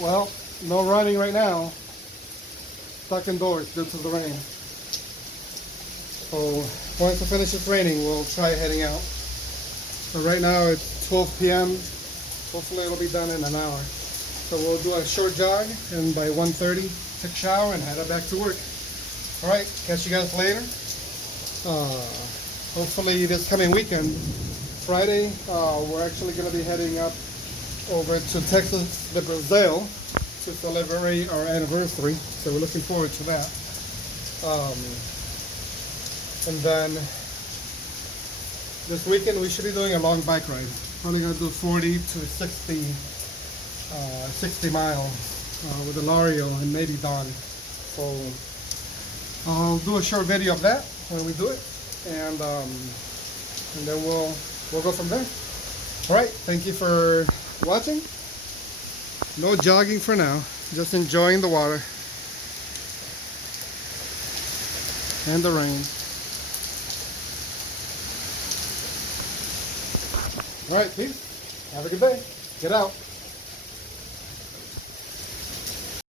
Well, no running right now. Stuck indoors due to the rain. So once it finishes raining, we'll try heading out. So right now it's 12 p.m. Hopefully it'll be done in an hour. So we'll do a short jog, and by 1:30, take a shower and head back to work. All right, catch you guys later. Hopefully this coming weekend, Friday, we're actually going to be heading up over to Texas de Brazil to celebrate our anniversary. So we're looking forward to that. And then this weekend we should be doing a long bike ride. Probably going to do 40 to 60 miles with the Lario and maybe Don. So I'll do a short video of that when we do it, and then we'll go from there. All right, thank you for watching. No jogging for now, just enjoying the water and the rain. All right, peace. Have a good day. Get out.